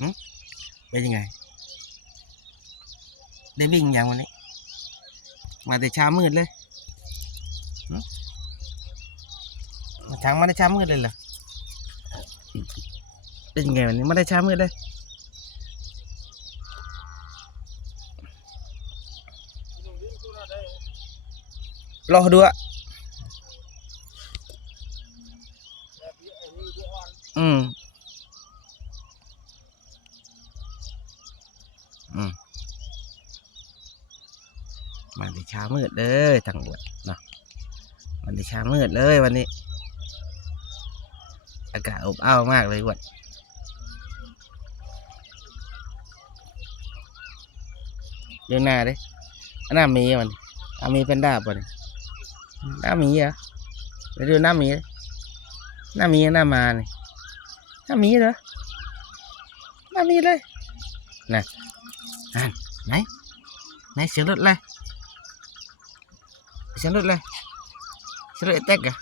หึเป็นยังไงได้วิ่งอย่างวันนี้มาแต่เช้ามืดเลยหึช้างมาได้เช้ามืดเลยเหรอเป็นยังไงวันนี้มาได้เช้ามืดเลยรอดูอ่ะอืมมาในเช้ามืดเลยทางด่วนเนาะมาในเช้ามืดเลยวันนี้อากาศอบอ้าวมากเลยวันเดือนหน้าดิหน้ามีมันมีเป็นดาบป่ะเนี่ยหน้ามีอ่ะไปดูหน้ามีหน้ามีหน้ามาเนี่ยหน้ามีเหรอหน้ามีเลยนะไหนเสียงรถเลยเสียงรถเลยเสียงรถแตกอะ